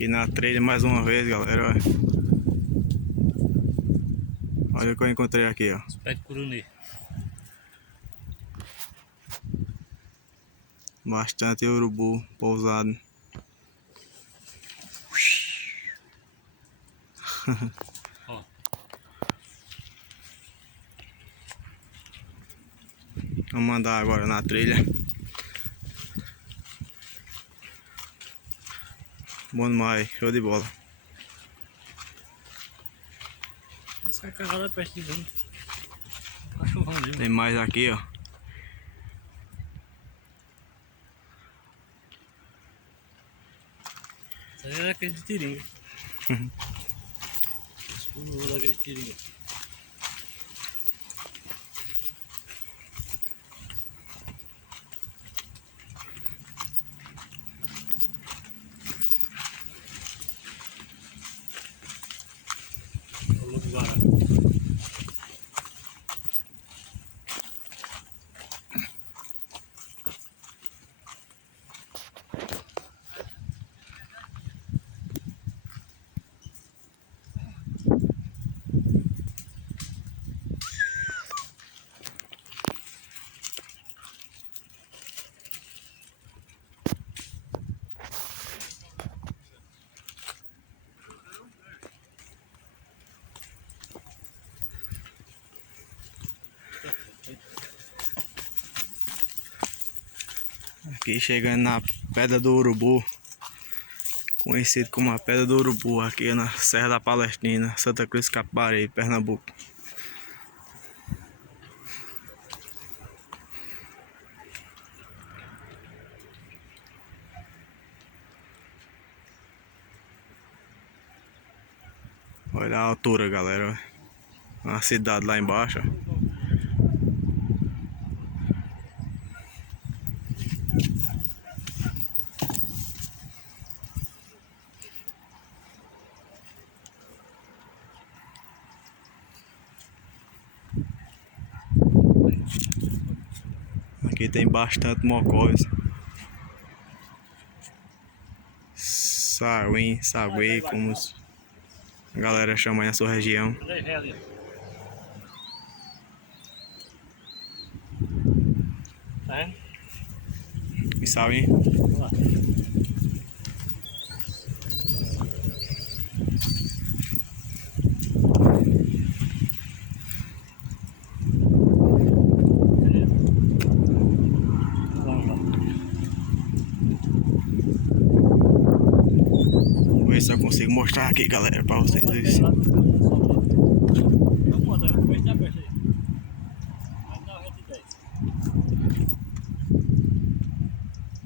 Aqui na trilha mais uma vez, galera. Olha, olha o que eu encontrei aqui, ó. Pé de curunê. Bastante urubu pousado. Ó. Vamos andar agora na trilha. Bom demais, show de bola. Essa é a cagada perto de mim. Cachorrão mesmo. Tem mais aqui, ó. Isso aí é aquele de tiringa. Vou dar aquele de tiringa. O lobo guará. Aqui chegando na Pedra do Urubu, conhecido como a Pedra do Urubu, aqui na Serra da Palestina, Santa Cruz Capibari, Pernambuco. Olha a altura, galera. Uma cidade lá embaixo, ó. Aqui tem bastante mocós. Sauim, saguê, como a galera chama aí na sua região. Tá vendo? E sauim. Olha lá. Vamos ver se eu consigo mostrar aqui, galera, pra vocês verem.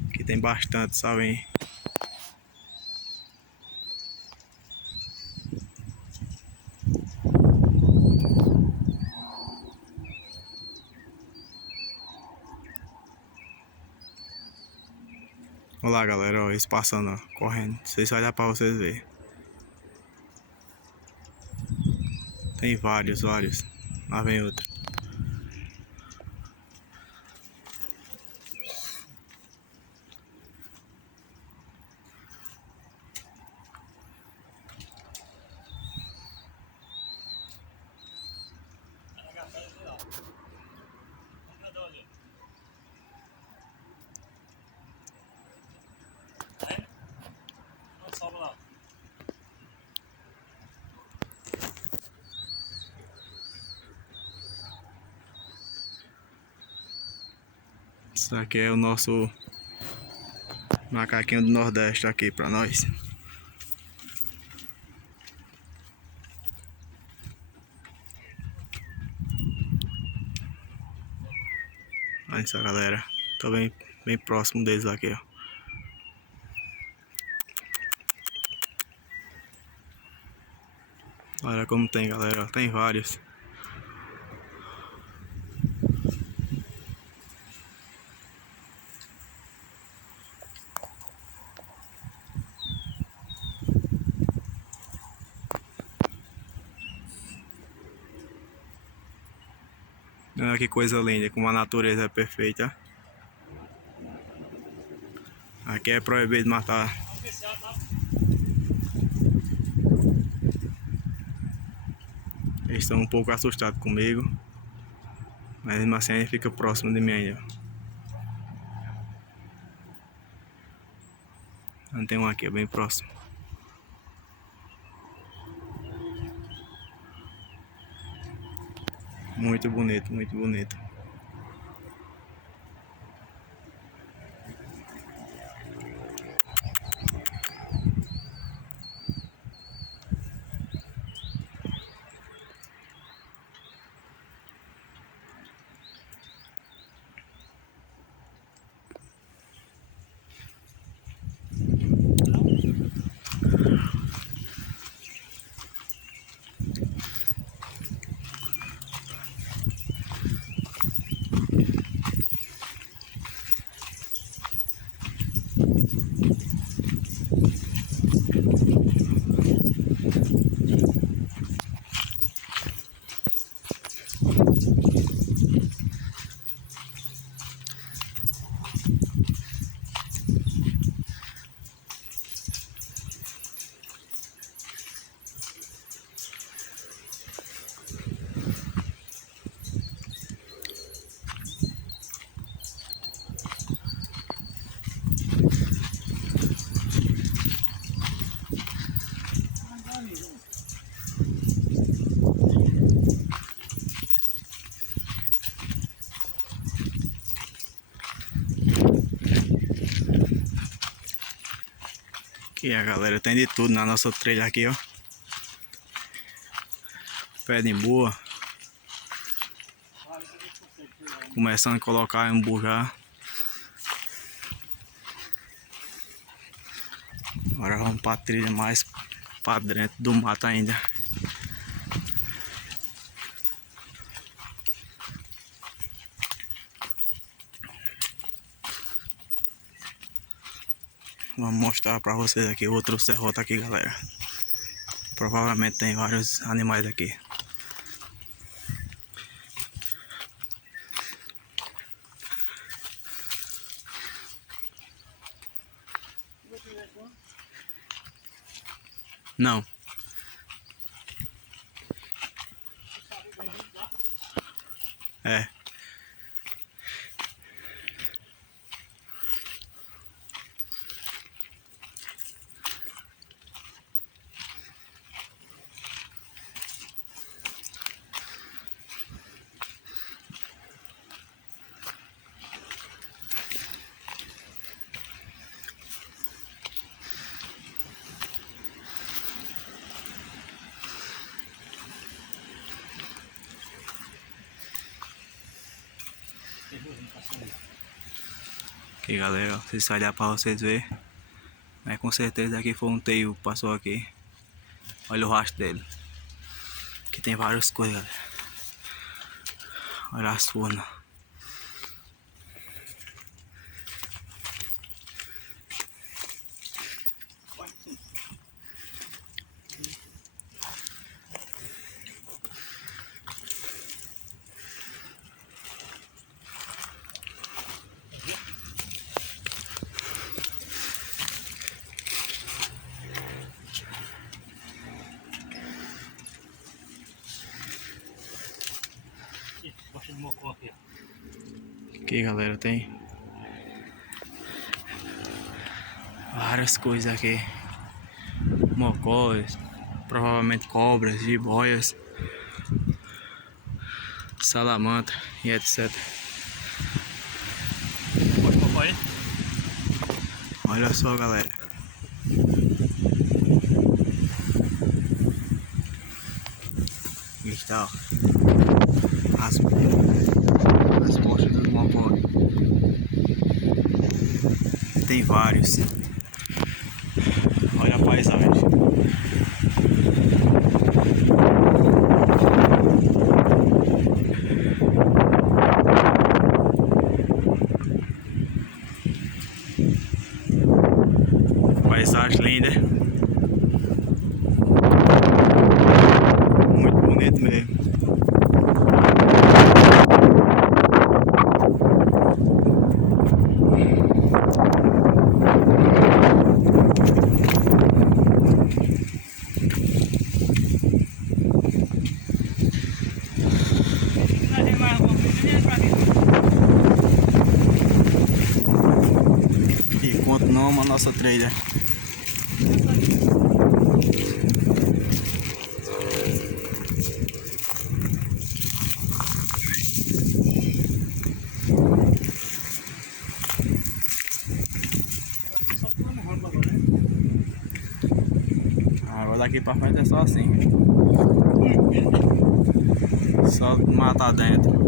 Aqui tem bastante, sabe? Olha lá, galera, ó, eles passando, ó, correndo. Não sei se vai dar pra vocês verem. Tem vários. Lá vem outro. Isso aqui é o nosso macaquinho do Nordeste aqui pra nós. Olha só, galera. Tô bem próximo deles aqui, ó. Olha como tem, galera. Tem vários. Olha que coisa linda, como a natureza é perfeita. Aqui é proibido matar Eles estão um pouco assustados comigo, mas mesmo assim ele fica próximo de mim ainda. Tem um aqui, bem próximo. Muito bonito, muito bonito. Aqui a galera tem de tudo na nossa trilha aqui, ó. Pedem boa. Começando a colocar embu já. Agora vamos para a trilha mais para dentro do mato ainda. Vamos mostrar para vocês aqui outro serrote aqui, galera. Provavelmente tem vários animais aqui. Não. É. Aqui, galera, se olhar para vocês verem, mas com certeza aqui foi um teio que passou aqui. Olha o rastro dele. Aqui tem várias coisas, galera. Olha as furnas. Aqui, galera, tem várias coisas aqui. Mocós, provavelmente cobras, jiboias, salamandra e etc. Olha só, galera. Aqui está, ó. As mostras do mocó. Tem vários. Olha a paisagem. Paisagem linda. Muito bonito mesmo. Continuamos a nossa trilha. Agora daqui pra frente é só assim. Só matar dentro.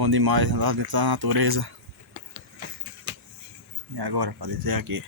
Bom demais lá dentro da natureza. E agora para descer aqui.